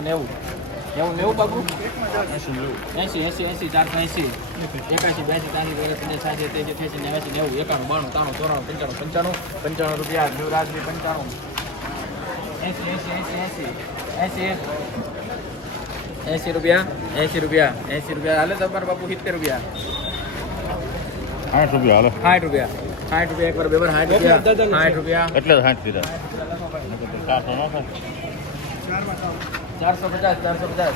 ચારસો નેવું. નેવું નેવું બાબુ એંસી એંસી એંસી ચારસો એંસી એકાસી બ્યાસી ત્યાંસી ચોર્યાસી પંચાસી સાસી ત્રેસી ત્રેસી નેવ્યાસી નેવું એકાણું બાણું ત્રાણું ચોરાણું પંચાણું પંચાણું પંચાણું રૂપિયા યુવરાજની પંચાણું. એંસી એંસી એંસી એંસી એંસી એસી રૂપિયા એસી રૂપિયા એંસી રૂપિયા. હાલે તમારા બાપુ સિત્તેર રૂપિયા. સાઠ રૂપિયા હાલો. સાઠ રૂપિયા. સાઠ રૂપિયા એકવાર બેબર સાઠ રૂપિયા. સાઠ રૂપિયા. એટલે સાઠ દીધા ચારસો પચાસ ચારસો પચાસ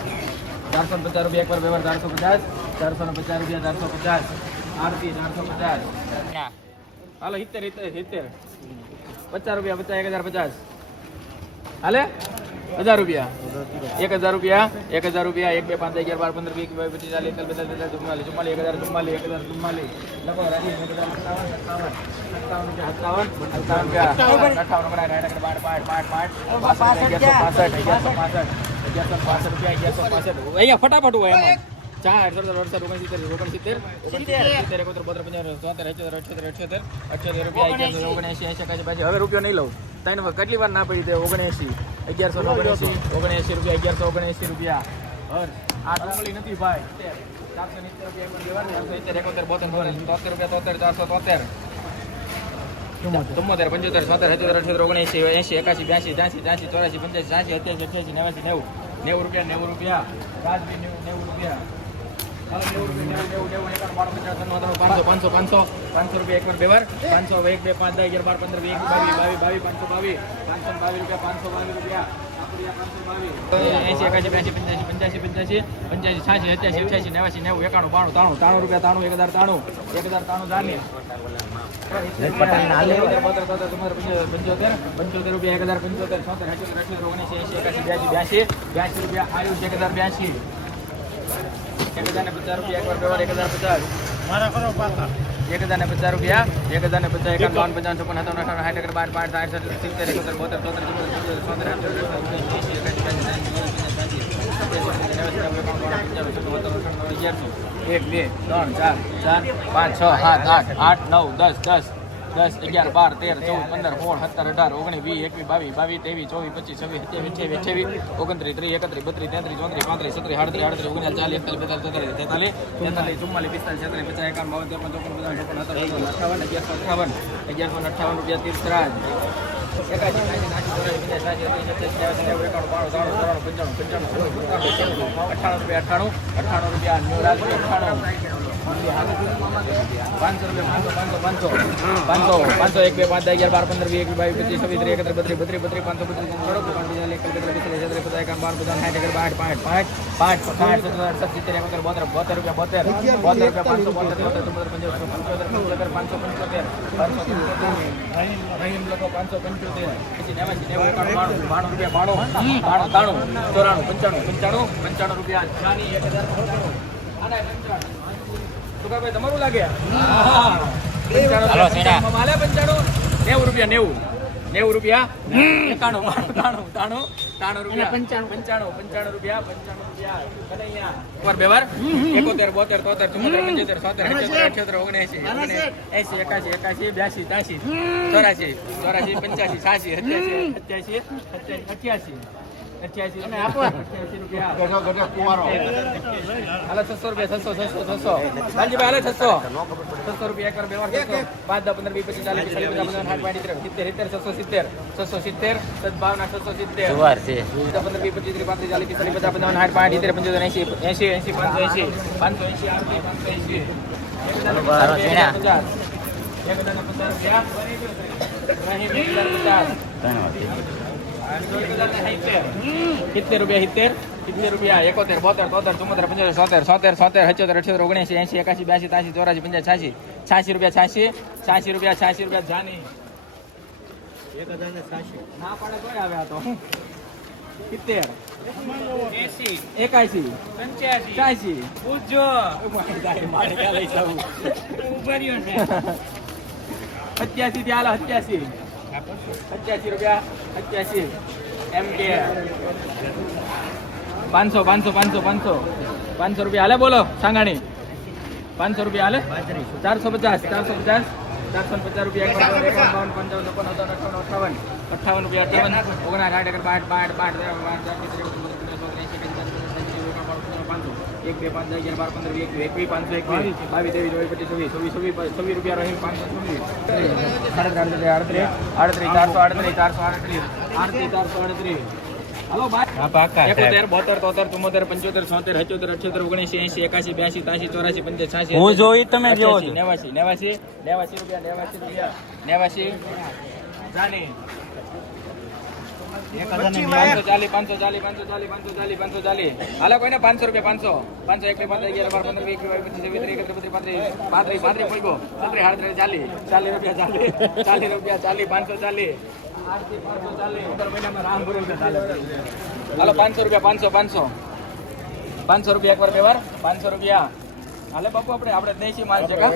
ચારસો ને પચાસ રૂપિયા એકવાર વ્યવહાર ચારસો પચાસ ચારસો ને પચાસ રૂપિયા ચારસો પચાસ આરતી ચારસો પચાસ હાલો સિત્તેર સિત્તેર સિત્તેર પચાસ રૂપિયા પચાસ એક હજાર પચાસ હાલે હજાર રૂપિયા એક હજાર રૂપિયા એક હજાર રૂપિયા એક બે પાંચ અગિયાર બાર પંદર વીસ પચીસ ચાલીસ એકલ બેતાલીસ તેતાલીસ ચુમ્માલીસ ચુમ્માલીસ એક હજાર ચુમ્માલીસ એક હજાર ચુમ્માલીસ લખો રાજી એક હજાર સત્તાવન સત્તાવન સત્તાવન રૂપિયા સત્તાવન સત્તાવન રૂપિયા અઠાવન ઓગણા સાઠ પાંચ પાંચ પાંચ પાંચ અગિયારસો પાસઠ અગિયારસો પાસઠ અગિયારસો પાસઠ રૂપિયા, અગિયારસો પાસઠ, અહીંયા ફટાફટ હોય એમાં. ચાર, અડસઠ અડસઠ, ઓગણસિત્તેર ઓગણસિત્તેર ઓગણસિત્તેર એકોતેર બોતેર પંચાવન ચોતેર અઠ્યોતેર અઠ્યોતેર રૂપિયા, અગિયારસો ઓગણએંસી એંસી એકાસી પાછી હવે રૂપિયો નહીં લઉં. ત્રણ કેટલી વાર ના પડી દે? ઓગણએસી અગિયારસો ઓગણએંસી ઓગણએસી રૂપિયા, અગિયારસો ઓગણએસી રૂપિયા. હર. આ ડુંગળી નથી ભાઈ. ચારસો સિત્તેર રૂપિયા સિત્તેર, એકોતેર બોતેર, તોતેર રૂપિયા, તોતેર, ચારસો, તોતેર. ચુમ્મોતેર, પંચોતેર સોતેર સત્યોતેર, અઠ્યોતેર ઓગણસી એસી એકાસી બ્યાસી ત્યાંસી ત્યાંસી ચોરાસી પંચ્યાસી છ્યાસી અઠ્યાસી અઠ્યાસી નેવાસી નેવું. નેવું રૂપિયા નેવું રૂપિયા. રાજવી, નેવું રૂપિયા. પચાસ પાંચસો પાંચસો રૂપિયા એક વાર પાંચસો, એક, બે, પાંચ, દસ, અગિયાર, બાર, પંદર, વીસ બાવીસ બાવીસ બાવીસ, પાંચસો બાવીસ. પાંચસો બાવીસ રૂપિયા, પાંચસો, બાવીસ રૂપિયા. એસી એકાસી બ્યાસી પંચ્યાસી પંચ્યાસી પંચ્યાસી પંચ્યાસી છ્યાસી સત્યાસી અઠ્યાસી નેવાસી નેવું એકાણું બાણું ત્રાણું રૂપિયા ત્રાણું એક હજાર ત્રાણું એક હજાર ધાન્ય પંચોતેર પંચોતેર રૂપિયા એક હજાર પંચોતેર છોતેર અઠ્યોતેર અઠ્યોતેર ઓગણસી એસી એકાસી બ્યાસી બ્યાસી બ્યાસી રૂપિયા આયુષ એક હજાર બ્યાસી એક હજાર ને પચાસ રૂપિયા એકવાર વ્યવહાર એક હજાર પચાસ. એક હજાર ને પચાસ રૂપિયા એક હજાર ને પચાસ એકાવન બાવન પંચાવન છપ્પન સત્તાવન અઠાવન સાઠ અગિયાર બાર પાંચ સાઠ સત્તર એકોતેર બોતેર ચોતેર ચોતેર ચોતેર એક બે ત્રણ ચાર ચાર પાંચ છ સાત આઠ આઠ નવ દસ દસ દસ, અગિયાર, બાર, તેર, ચૌદ, પંદર, સોળ, સત્તર, અઢાર, ઓગણીસ, વીસ, એકવીસ, બાવીસ બાવીસ, ત્રેવીસ, ચોવીસ, પચીસ, છવ્વીસ, સત્યાવીસ, અઠ્યાવીસ અઠ્યાવીસ, ઓગણત્રીસ, ત્રીસ, એકત્રીસ, બત્રીસ, તેત્રીસ, ચોત્રીસ, પાંત્રીસ, છત્રીસ આડત્રીસ આડત્રીસ ઓગણચાલીસ, ચાલીસ, એકતાલીસ, બેતાલીસ તેતાલીસ તેતાલીસ તેતાલીસ, ચુમ્માલીસ, પિસ્તાલીસ, છત્રીસ, પચાસ, એકાવન, બાવન, ત્રેપન, ચોપન પચાસ ચોપન અઠાવન અગિયારસો અઠાવન અગિયારસો અઠાવન રૂપિયા એકાણું એકાણું અઠ્ઠાણું રૂપિયા, અઠ્ઠાણું અઠ્ઠાણું રૂપિયા અઠ્ઠાણું. પાંચસો રૂપિયા પાંચસો પાંચસો પાંચસો પાંચસો એક બે પાંચ દસ અગિયાર બાર પંદર વીસ એકવીસ બાવીસ પચીસ છવ્વીસ ત્રીસ એકત્રીસ બત્રીસ બત્રીસ બત્રીસ પાંચસો બત્રીસ કરોડ પાંચ બીજા લેખ એકત્રીસ બેતાલીસ છત્રીસ પચાસ એકાવન બાવન પચાસ સાઠ અગિયાર બાર પાંચ પાંચ પાંચ સાઠ સત્તર અડસઠ સિત્તેર એકોતેર બોતેર બોતેર રૂપિયા બોતેર બોતેર રૂપિયા પાંચસો બોતેર બોતેર ચુમ્મોતેર પંચોતેર પંચોતેર પંચોતેર પાંચસો પંચોતેર પાંચસો પંચોતેર રહીમ લોકો પાંચસો પંચોતેર પછી નેવાસી નેવું એકાણું બાણું બાણું રૂપિયા બાણું બાણું ત્રાણું ચોરાણું પંચાણું પંચાણું પંચાણું રૂપિયા છાની એક હજાર આના પંચાણું સુકાભાઈ તમારું લાગે? હાલો, પંચાણું. નેવું રૂપિયા નેવું. નેવું રૂપિયા? એકાણું બાણું ત્રાણું ત્રાણું ત્રાણું રૂપિયા. પંચાણું. પંચાણું પંચાણું રૂપિયા પંચાણું રૂપિયા. એકવાર બે વાર. એકોતેર બોતેર તોતેર ચુમ્મોતેર પંચોતેર સોતેર અઠ્યોતેર અઠ્યોતર ઓગણએસી એસી એકાસી એકાસી બ્યાસી ત્યાસી ચોરાસી ચોરાસી પંચ્યાસી છ્યાસી અત્યાસી સત્યાસી સત્યાસી અઠ્યાસી છસો રૂપિયા છસો છસો છસો. ગાંધીભાઈ હાલે છસો. છસો રૂપિયા એકવાર બે વાર પાંચ દસ પંદર વીસ પચીસ ચાલીસ ચાલીસ પચાસ પચાસ સાઠ પાંચ સિત્તેર સિત્તેર છસો સિત્તેર છસો સિત્તેર સદભાવના છસો સિત્તેર. જુવાર છે. પંદર વીસ પચીસ ત્રીસ પાંત્રીસ ચાલીસ પિસ્તાલીસ પચાસ પંચાવન સાઠ પાંચ સિત્તેર પંચોતેર એંસી એંસી એંસી પાંચસો એંસી પાંચસો એંસી આરતી પાંચસો એંસી એક હજાર ને પચાસ. સિત્તેર રૂપિયા સિત્તેર સિત્તેર રૂપિયા એકોતેર બોતેર તોતેર ચુમ્મોતેર પંચોતેર સોતેર સોતેર સોતેર અઠ્યોતેર અઠ્યોતેર ઓગણએસી એંસી એકાસી બ્યાસી ત્યાસી ચોરાસી પંચાસી છ્યાસી છ્યાસી રૂપિયા છ્યાસી છ્યાસી રૂપિયા છ્યાસી રૂપિયા જાની. ના પાડે તોય આવે આ તો. સિત્તેર એકાસી છ્યાસી સત્યાસી થી હાલ સત્યાસી સત્યાસી રૂપિયા સત્યાસી એમ કે પાંચસો પાંચસો પાંચસો પાંચસો પાંચસો રૂપિયા હાલે બોલો સાંગાણી પાંચસો રૂપિયા હાલે ચારસો પચાસ ચારસો પચાસ ચારસો પચાસ રૂપિયા એક એકાવન પંચાવન છપ્પન અઠાવન અઠાવન રૂપિયા અઠાવન ઓગણા સાઠ બાઠ બાઠ બાઠ તેર, બાઠ ચાર, ત્રીસ, ત્રીસ, બત્રીસ, એક બે પાંચ દસ અગિયાર બાર પંદર વીસ એકવીસ પાંચસો એકવીસ બાવીસ ત્રેવીસ ચોવીસ પચીસ છવ્વીસ છવ્વીસ છવ્વીસ છવ્વીસ રૂપિયા રહી પાંચસો છવ્વીસ. આડત્રીસ આડત્રીસ આડત્રીસ ચારસો આડત્રીસ ચારસો આડત્રીસ આડત્રીસ ચારસો આડત્રીસ. હલો ભાઈ. બોતેર તોતેર ચુમ્મોતેર પંચોતેર છોતેર અઠ્યોતેર અઠ્યોતર ઓગણીસ એસી એકાસી બ્યાસી ત્યાસી ચોરાસી પંચાસી છ્યાસી હું જોઈ તમે. નેવાસી નેવાસી નેવાસી રૂપિયા નેવાસી રૂપિયા. નેવાસી. જાની પાંચસો ચાલી પાંચસો ચાલી પાંચસો ચાલી પાંચસો ચાલી પાંચસો ચાલી હાલો કોઈને પાંચસો રૂપિયા પાંચસો. પાંચસો એક પાંચ અગિયાર બાર પંદર ત્રીસ એકત્રીસ પાંત્રીસ પાંત્રીસ પાંત્રીસ પોઈગો છત્રીસ સાડત્રીસ ચાલી ચાલી રૂપિયા ચાલી ચાલી રૂપિયા ચાલી પાંચસો ચાલી હાલો પાંચસો રૂપિયા પાંચસો પાંચસો. પાંચસો રૂપિયા એકવાર બે વાર પાંચસો રૂપિયા. હાલે બાપુ આપણે આપણે દેશી માલ છે કા?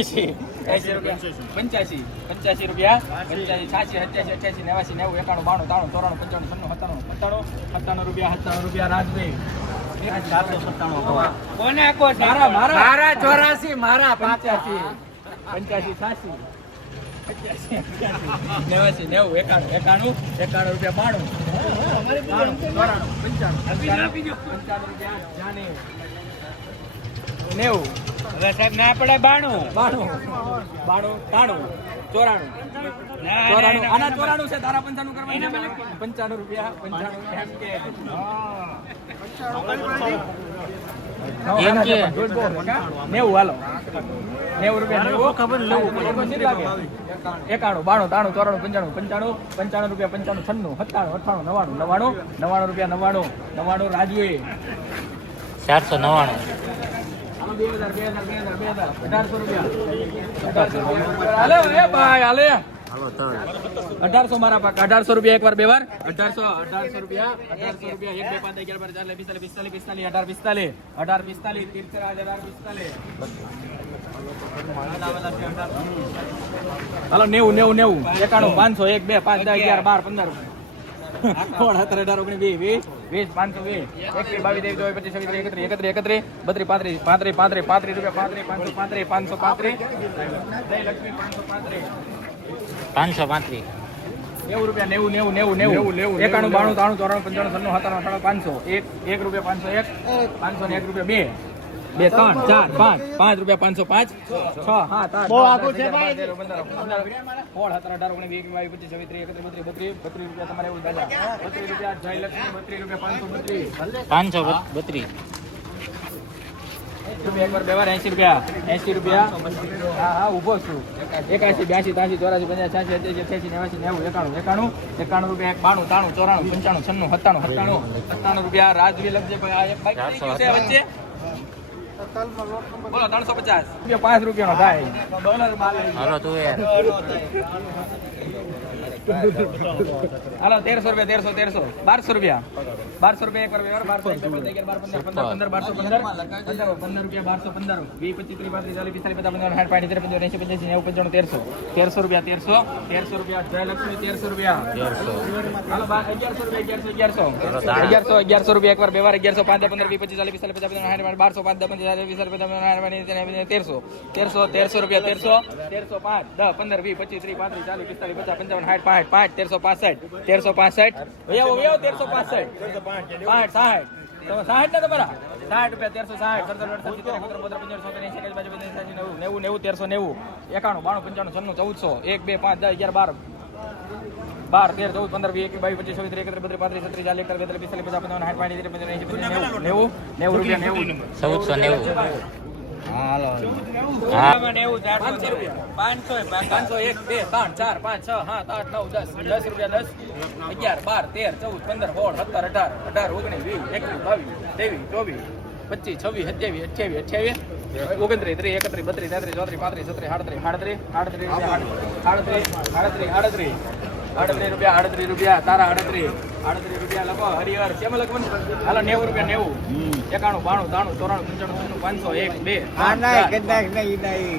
એસી એસી રૂપિયા. પંચ્યાસી પંચ્યાસી રૂપિયા. પંચ્યાસી છ્યાસી સત્યાસી અઠ્યાસી નેવાસી નેવું એકાણું બાણું ત્રાણું ચોરાણું પંચાણું છન્નું સત્તાણું સત્તાણું સત્તાણું રૂપિયા સત્તાણું રૂપિયા રાજભાઈ. સત્તાણું કોને મારા મારા મારા ચોરાસી મારા પંચ્યાસી. પંચ્યાસી. છ્યાસી. નેવાસી નેવું એકાણું એકાણું એકાણું રૂપિયા બાણું. બાણું ચોરાણું પંચાણું. પંચાણું પંચાણું રૂપિયા જાને નેવું. હવે સાહેબ ના પડે બાણું. બાણું. બાણું તાણું ચોરાણું. ચોરાણું. આના ચોરાણું છે તારા પંચાણું કરવાનું પંચાણું રૂપિયા પંચાણું નેવું હાલો. નેવું રૂપિયા ખબર એકાણું બાણું તાણું ચોરાણું પંચાણું પંચાણું પંચાણું રૂપિયા પંચાણું છન્નું સત્તાણું અઠાણું નવાણું નવાણું નવાણું રૂપિયા નવાણું નવાણું રાજવી. ચારસો નવ્વાણું. અઢારસો રૂપિયા. અઢારસો રૂપિયા. હાલો, એ ભાઈ, હાલે. અઢારસો મારા પાક અઢારસો રૂપિયા એકવાર બે વાર અઢારસો અઢારસો રૂપિયા અઢારસો રૂપિયા એક બે પાંચ અગિયાર બાર ચાર પિસ્તાલીસ પિસ્તાલીસ પિસ્તાલીસ અઢાર પિસ્તાલીસ અઢાર પિસ્તાલીસ તીર્થરા અઢાર પિસ્તાલીસ હાલો નેવું નેવું નેવું એકાણું પાંચસો એક બે પાંચ દસ અગિયાર બાર પંદર પાંચસો પાંત્રીસ નેવું રૂપિયા નેવું નેવું નેવું નેવું. નેવું એકાણું બાણું ત્રાણું ચોરાણું પંચાણું સન્નું સત્તાણું અઠાણું પાંચસો. એક એક રૂપિયા પાંચસો એક પાંચસો ને એક રૂપિયા બે. બે ત્રણ ચાર પાંચ. પાંચ રૂપિયા પાંચસો પાંચ. છ સાત આઠ બહુ નવ, છે સોળ સત્તર અઢાર ઓગણીસ વીસ બાવીસ પચીસ છવ્વીસ ત્રીસ એકત્રીસ બત્રીસ બત્રીસ બત્રીસ રૂપિયા તમારે એવું દાદા બત્રીસ રૂપિયા જય લક્ષ્મી બત્રીસ રૂપિયા પાંચસો બત્રીસ. પાંચસો બત્રીસ. રૂપિયા એકવાર બે વાર એંશી રૂપિયા. એંશી રૂપિયા. હા હા ઊભો છું. એકાસી બ્યાસી ત્યાસી ચોરાસી પંચાસી છ્યાસી સત્યાસી અઠ્યાસી નેવાસી નેવું એકાણું એકાણું એકાણું રૂપિયા એક બાણું ત્રાણું ચોરાણું પંચાણું છન્નું સત્તાણું સત્તાણું સત્તાણું રૂપિયા. રાજવી લખજે કોઈ આ એક બાઈક વચ્ચે? બોલો ત્રણસો પચાસ. રૂપિયા પાંચ રૂપિયાનો થાય. ડોલર હાલો તું યાર હાલો તેરસો રૂપિયા તેરસો તેરસો બારસો રૂપિયા બારસો રૂપિયા એક વાર વ્યવહાર બારસો એક, બે, પાંચ, અગિયાર, બાર પંદર પંદર પંદર બારસો પંદર પંદર પંદર રૂપિયા બારસો પંદર વીસ પચીસ ત્રીસ પાંત્રીસ ચાલીસ પિસ્તાલીસ પચાસ પંચાવન સાઠ પાંચ સિત્તેર પંચોતેર એંશી પંચ્યાસી નેવું પંચાણું તેરસો તેરસો રૂપિયા તેરસો તેરસો રૂપિયા જયલક્ષ્મી તેરસો રૂપિયા હાલો બા- અગિયારસો રૂપિયા અગિયારસો અગિયારસો અગિયારસો અગિયારસો રૂપિયા એકવાર બે વાર અગિયારસો પાંચ પંદર વીસ પચીસ ચાલીસ પિસ્તાલીસ પચાસ પંચાવન સાઠ પાંચ બારસો પાંચ દસ પંચાસ ચાલીસ પિસ્તાલીસ પચાસ પંચાવન સાઠ પાંચ સિત્તેર, તેરસો તેરસો તેરસો રૂપિયા તેરસો તેરસો પાંચ દસ પંદર વીસ પચીસ ત્રીસ પાંત્રીસ ચાલીસ પિસ્તાલીસ પચાસ પંચાવન સાઠ પાંચ પાંચ, તેરસો પાસઠ તેરસો પાસઠ. વૈયાવો તેરસો પાસઠ. પાંચ, સાઠ. તમે સાઠ ને તમારા? સાઠ રૂપિયા, તેરસો સાઠ સત્તર નેવું નેવું, તેરસો, નેવું, એકાણું, બાણું, પંચાણું, છન્નું, ચૌદસો. એક, બે, પાંચ, દસ, અગિયાર, બાર. બાર, તેર, ચૌદ, પંદર, વીસ, એકવીસ, બાવીસ, પચીસ ત્રીસ, એકત્રીસ, બત્રીસ, પાંત્રીસ, છત્રીસ, ચાલીસ એકત્રીસ બેતાલીસ, પિસ્તાલીસ, પચાસ, પંચાવન, સાઠ, પાંચ, ત્રીસ પંચાવન, એંશી નેવું નેવું રૂપિયા, નેવું. ચૌદસો નેવું. પાંચસો એક બે ત્રણ ચાર પાંચ છ સાત આઠ નવ દસ દસ રૂપિયા દસ અગિયાર બાર તેર ચૌદ પંદર સોળ સત્તર અઢાર અઢાર ઓગણીસ વીસ એકવીસ બાવીસ ત્રેવીસ ચોવીસ પચીસ છવ્વીસ સત્યાવીસ અઠ્યાવીસ અઠ્યાવીસ ઓગણત્રીસ ત્રીસ એકત્રીસ બત્રીસ તેત્રીસ ચોત્રીસ પાંત્રીસ છત્રીસ આડત્રીસ આડત્રીસ આડત્રીસ રૂપિયા આડત્રીસ આડત્રીસ આડત્રીસ આડત્રીસ રૂપિયા આડત્રીસ રૂપિયા તારા આડત્રીસ. આડત્રીસ રૂપિયા લખો હરિહર કેમ લખવાનું હાલો નેવું રૂપિયા નેવું. એકાણું બાણું ત્રાણું ચોરાણું પંચાણું પાંચસો એક બે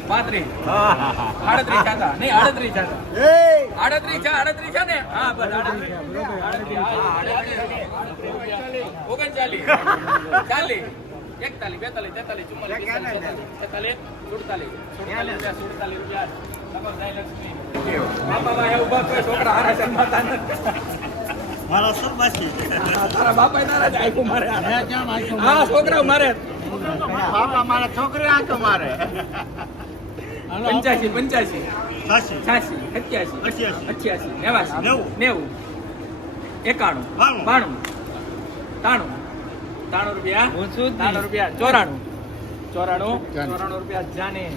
પાંત્રીસ. આડત્રીસ હતા નહીં આડત્રીસ હતા આડત્રીસ છે આડત્રીસ છે ને? હા બસ આડત્રીસ. આડત્રીસ, હા, આડત્રીસ. ઓગણચાલીસ. ચાલીસ. એકતાલીસ બેતાલીસ તેતાલીસ ચુમ્માલીસ પિસ્તાલીસ છેતાલીસ સુડતાલીસ. સુડતાલીસ રૂપિયા સુડતાલીસ રૂપિયા. તારા તારા જ મારે. હા છોકરા મારે. બાપા મારા છોકરી આંખો મારે. પંચ્યાસી પંચ્યાસી. સાચી છ્યાસી સત્યાસી. અઠ્યાસી. અઠ્યાસી નેવાસી. નેવું. નેવું. એકાણું. બાણું. બાણું. તાણું. તાણું રૂપિયા? તાણું રૂપિયા. ચોરાણું. ચોરાણું. ચોરાણું રૂપિયા જાને.